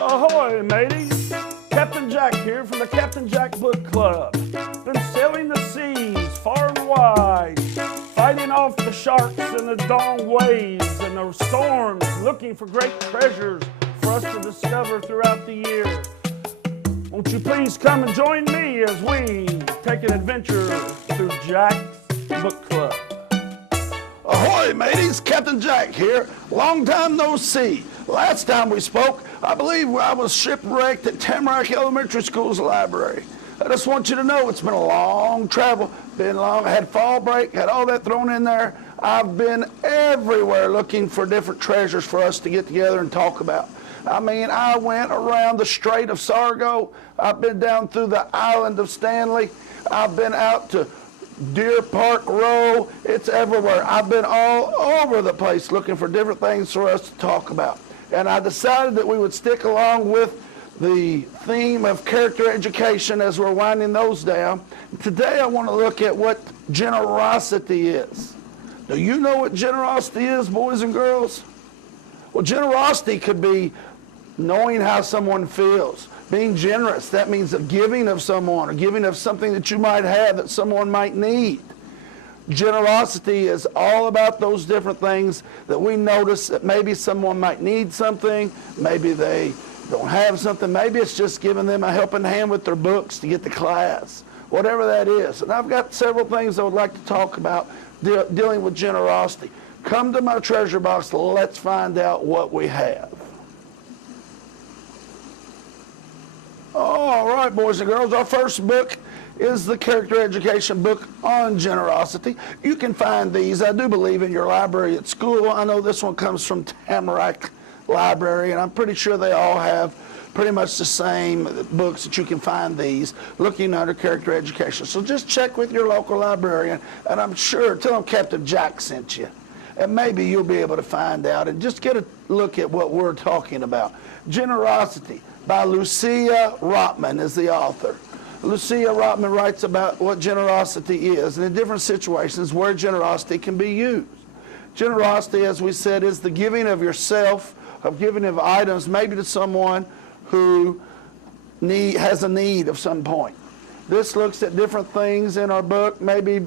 Ahoy, mateys! Captain Jack here from the Captain Jack Book Club. Been sailing the seas far and wide, fighting off the sharks and the dawn waves and the storms, looking for great treasures for us to discover throughout the year. Won't you please come and join me as we take an adventure through Jack's Book Club. Ahoy, mateys! Captain Jack here. Long time no see. Last time we spoke, I believe I was shipwrecked at Tamarack Elementary School's library. I just want you to know it's been a long travel. Been long. I had fall break, had all that thrown in there. I've been everywhere looking for different treasures for us to get together and talk about. I mean, I went around the Strait of Sargo. I've been down through the island of Stanley. I've been out to Deer Park Row. It's everywhere. I've been all over the place looking for different things for us to talk about. And I decided that we would stick along with the theme of character education as we're winding those down. Today I want to look at what generosity is. Do you know what generosity is, boys and girls? Well, generosity could be knowing how someone feels. Being generous, that means of giving of someone or giving of something that you might have that someone might need. Generosity is all about those different things that we notice that maybe someone might need something, maybe they don't have something, maybe it's just giving them a helping hand with their books to get to class, whatever that is. And I've got several things I would like to talk about dealing with generosity. Come to my treasure box, let's find out what we have. All right, boys and girls, our first book is the character education book on generosity. You can find these, I do believe, in your library at school. I know this one comes from Tamarack Library, and I'm pretty sure they all have pretty much the same books that you can find these looking under character education. So just check with your local librarian, and I'm sure, tell them Captain Jack sent you, and maybe you'll be able to find out and just get a look at what we're talking about. Generosity by Lucia Rotman is the author. Lucia Rotman writes about what generosity is and in different situations where generosity can be used. Generosity, as we said, is the giving of yourself, of giving of items, maybe to someone who has a need of some point. This looks at different things in our book. Maybe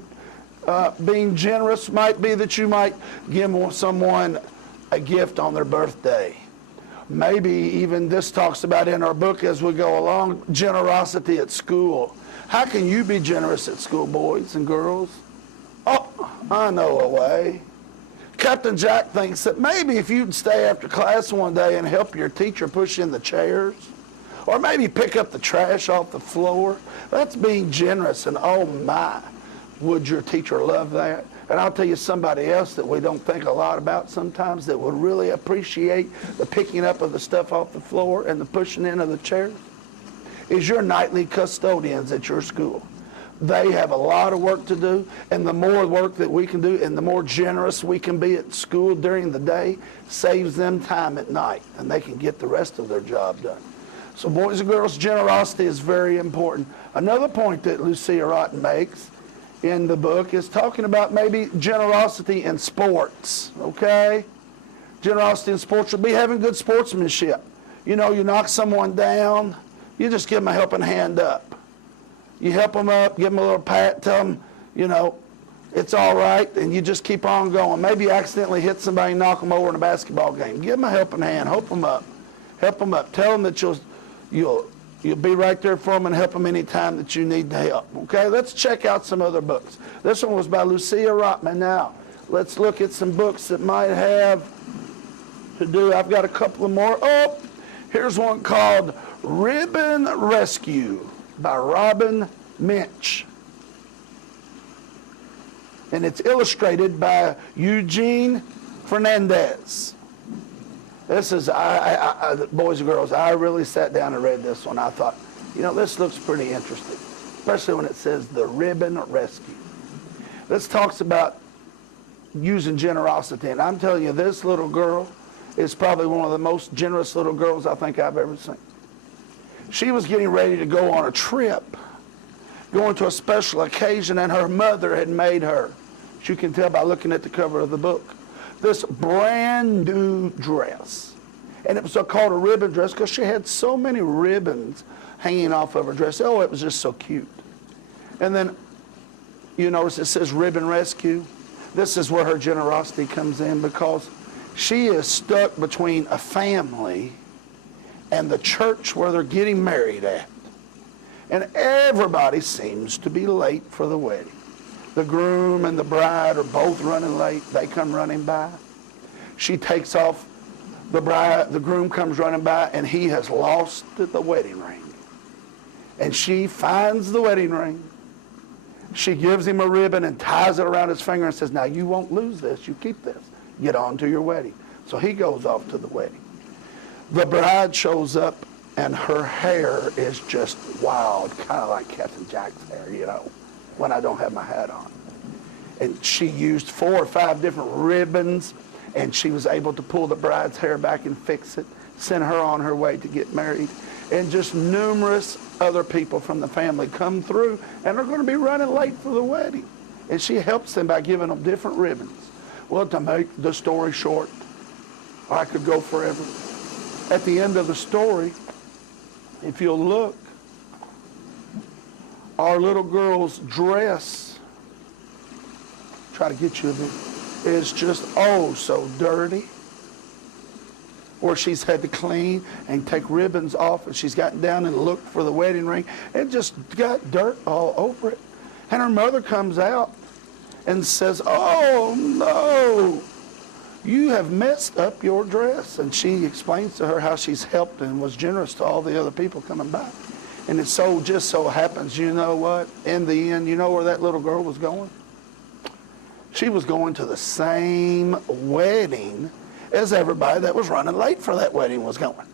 being generous might be that you might give someone a gift on their birthday. Maybe even this talks about in our book as we go along, generosity at school. How can you be generous at school, boys and girls? Oh, I know a way. Captain Jack thinks that maybe if you'd stay after class one day and help your teacher push in the chairs, or maybe pick up the trash off the floor, that's being generous, and oh my, would your teacher love that? And I'll tell you somebody else that we don't think a lot about sometimes that would really appreciate the picking up of the stuff off the floor and the pushing in of the chairs is your nightly custodians at your school. They have a lot of work to do, and the more work that we can do and the more generous we can be at school during the day saves them time at night, and they can get the rest of their job done. So boys and girls, generosity is very important. Another point that Lucia Rotten makes in the book is talking about maybe generosity in sports, okay? Generosity in sports would be having good sportsmanship. You know, you knock someone down, you just give them a helping hand up. You help them up, give them a little pat, tell them, you know, it's all right, and you just keep on going. Maybe you accidentally hit somebody and knock them over in a basketball game. Give them a helping hand, help them up. Help them up. Tell them that you'll be right there for them and help them anytime that you need help. Okay, let's check out some other books. This one was by Lucia Rotman. Now, let's look at some books that might have to do. I've got a couple of more. Oh, here's one called Ribbon Rescue by Robin Minch. And it's illustrated by Eugene Fernandez. This is, boys and girls, I really sat down and read this one. I thought, you know, this looks pretty interesting, especially when it says the Ribbon Rescue. This talks about using generosity, and I'm telling you, this little girl is probably one of the most generous little girls I think I've ever seen. She was getting ready to go on a trip, going to a special occasion, and her mother had made her, as you can tell by looking at the cover of the book, this brand new dress. And it was called a ribbon dress because she had so many ribbons hanging off of her dress. Oh, it was just so cute. And then you notice it says ribbon rescue. This is where her generosity comes in, because she is stuck between a family and the church where they're getting married at. And everybody seems to be late for the wedding. The groom and the bride are both running late. They come running by. She takes off. The groom comes running by, and he has lost the wedding ring. And she finds the wedding ring. She gives him a ribbon and ties it around his finger and says, now you won't lose this. You keep this. Get on to your wedding. So he goes off to the wedding. The bride shows up, and her hair is just wild, kind of like Captain Jack's hair, you know, when I don't have my hat on. And she used 4 or 5 different ribbons, and she was able to pull the bride's hair back and fix it, send her on her way to get married. And just numerous other people from the family come through and are going to be running late for the wedding. And she helps them by giving them different ribbons. Well, to make the story short, I could go forever. At the end of the story, if you'll look, our little girl's dress, try to get you a bit, is just oh so dirty. Or she's had to clean and take ribbons off, and she's gotten down and looked for the wedding ring and just got dirt all over it. And her mother comes out and says, oh no, you have messed up your dress. And she explains to her how she's helped and was generous to all the other people coming by. And it just so happens, you know what, in the end, you know where that little girl was going? She was going to the same wedding as everybody that was running late for that wedding was going.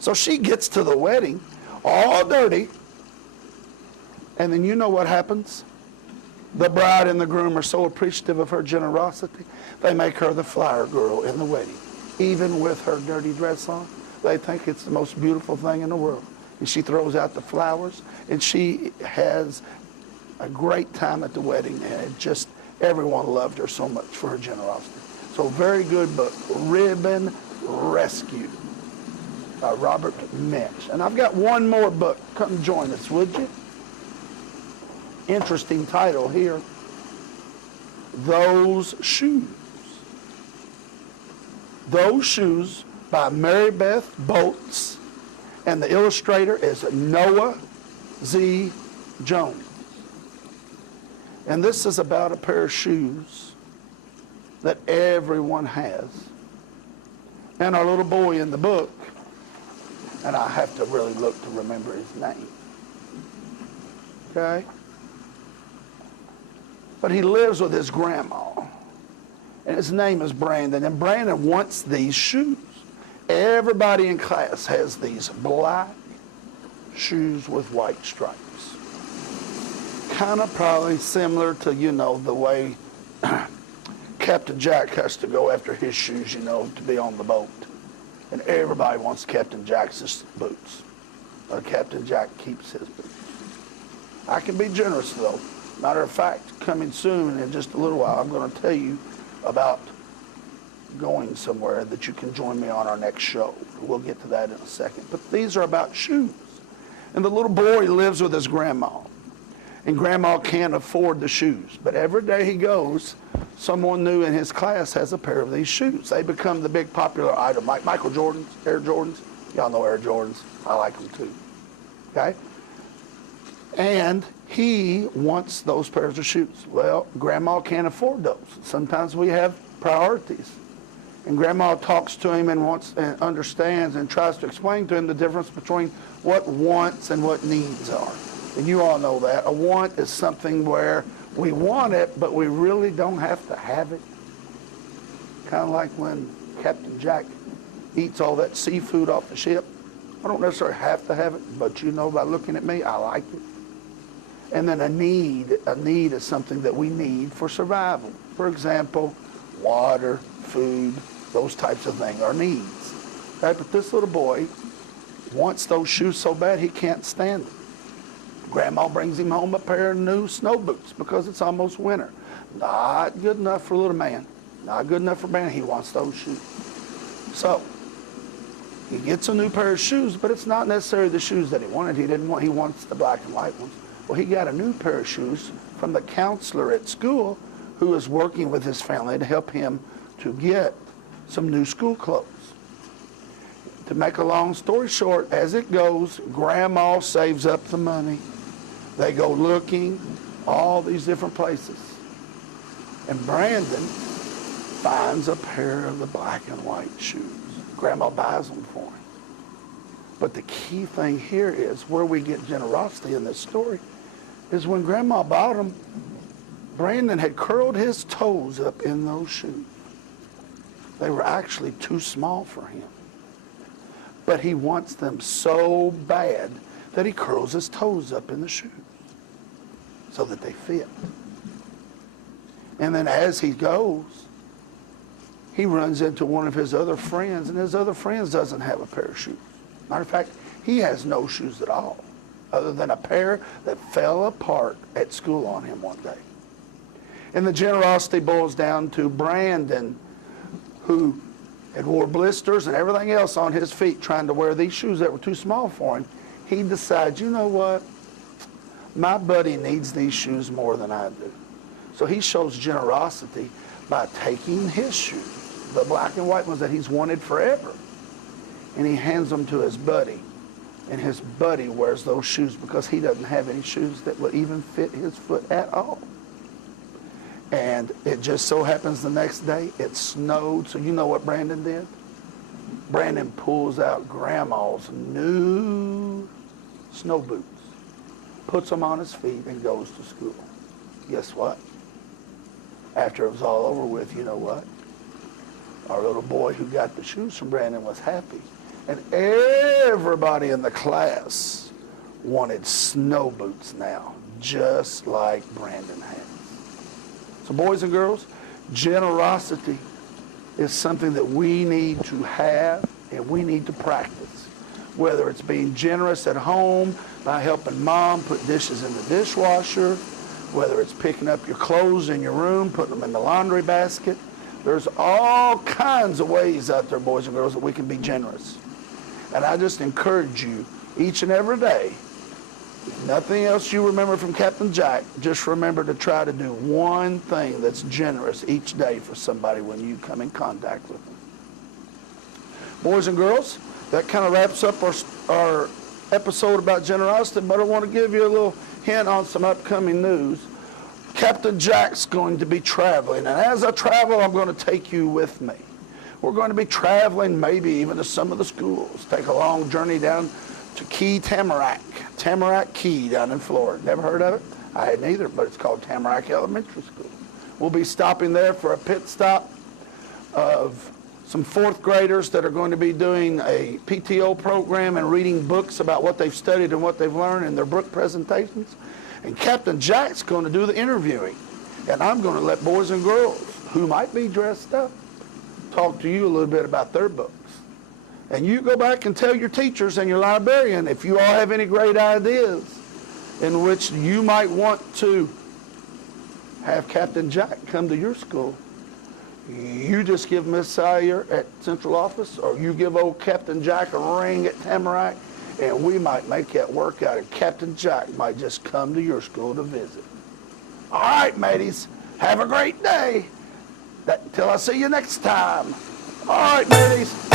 So she gets to the wedding all dirty, and then you know what happens? The bride and the groom are so appreciative of her generosity, they make her the flower girl in the wedding. Even with her dirty dress on, they think it's the most beautiful thing in the world. And she throws out the flowers, and she has a great time at the wedding, and everyone loved her so much for her generosity. So very good book, Ribbon Rescue by Robert Mitch. And I've got one more book. Come join us, would you? Interesting title here. Those Shoes. Those Shoes by Mary Beth Boltz. And the illustrator is Noah Z. Jones. And this is about a pair of shoes that everyone has. And our little boy in the book, and I have to really look to remember his name. Okay? But he lives with his grandma. And his name is Brandon. And Brandon wants these shoes. Everybody in class has these black shoes with white stripes. Kind of probably similar to, you know, the way Captain Jack has to go after his shoes, you know, to be on the boat. And everybody wants Captain Jack's boots. Or Captain Jack keeps his boots. I can be generous, though. Matter of fact, coming soon in just a little while, I'm going to tell you about going somewhere that you can join me on our next show. We'll get to that in a second. But these are about shoes. And the little boy lives with his grandma. And grandma can't afford the shoes. But every day he goes, someone new in his class has a pair of these shoes. They become the big popular item, like Michael Jordan's, Air Jordans. Y'all know Air Jordans. I like them too. Okay? And he wants those pairs of shoes. Well, grandma can't afford those. Sometimes we have priorities. And grandma talks to him and wants and understands and tries to explain to him the difference between what wants and what needs are. And you all know that. A want is something where we want it, but we really don't have to have it. Kind of like when Captain Jack eats all that seafood off the ship. I don't necessarily have to have it, but you know by looking at me, I like it. And then a need is something that we need for survival. For example, water, food, those types of things are needs. Okay? But this little boy wants those shoes so bad he can't stand it. Grandma brings him home a pair of new snow boots because it's almost winter. Not good enough for a little man. Not good enough for a man. He wants those shoes. So, He gets a new pair of shoes, but it's not necessarily the shoes that he wanted. He wants the black and white ones. Well, he got a new pair of shoes from the counselor at school who was working with his family to help him to get some new school clothes. To make a long story short, as it goes, Grandma saves up the money. They go looking all these different places. And Brandon finds a pair of the black and white shoes. Grandma buys them for him. But the key thing here is where we get generosity in this story is when Grandma bought them, Brandon had curled his toes up in those shoes. They were actually too small for him. But he wants them so bad that he curls his toes up in the shoes so that they fit. And then as he goes, he runs into one of his other friends, and his other friend doesn't have a pair of shoes. Matter of fact, he has no shoes at all, other than a pair that fell apart at school on him one day. And the generosity boils down to Brandon, who had wore blisters and everything else on his feet trying to wear these shoes that were too small for him. He decides, you know what? My buddy needs these shoes more than I do. So he shows generosity by taking his shoes, the black and white ones that he's wanted forever, and he hands them to his buddy. And his buddy wears those shoes because he doesn't have any shoes that would even fit his foot at all. And it just so happens the next day it snowed. So you know what Brandon did? Brandon pulls out Grandma's new snow boots, puts them on his feet, and goes to school. Guess what? After it was all over with, you know what? Our little boy who got the shoes from Brandon was happy. And everybody in the class wanted snow boots now, just like Brandon had. So boys and girls, generosity is something that we need to have and we need to practice. Whether it's being generous at home by helping Mom put dishes in the dishwasher, whether it's picking up your clothes in your room, putting them in the laundry basket. There's all kinds of ways out there, boys and girls, that we can be generous. And I just encourage you each and every day, if nothing else you remember from Captain Jack, just remember to try to do one thing that's generous each day for somebody when you come in contact with them. Boys and girls, that kind of wraps up our episode about generosity, but I want to give you a little hint on some upcoming news. Captain Jack's going to be traveling, and as I travel, I'm going to take you with me. We're going to be traveling maybe even to some of the schools, take a long journey down to Key Tamarack Key down in Florida. Never heard of it? I hadn't either, but it's called Tamarack Elementary School. We'll be stopping there for a pit stop of some fourth graders that are going to be doing a PTO program and reading books about what they've studied and what they've learned in their book presentations. And Captain Jack's going to do the interviewing. And I'm going to let boys and girls who might be dressed up talk to you a little bit about their books. And you go back and tell your teachers and your librarian if you all have any great ideas in which you might want to have Captain Jack come to your school. You just give Miss Sire at Central Office, or you give old Captain Jack a ring at Tamarack, and we might make that work out, and Captain Jack might just come to your school to visit. All right, mateys, have a great day. Until I see you next time. All right, mateys.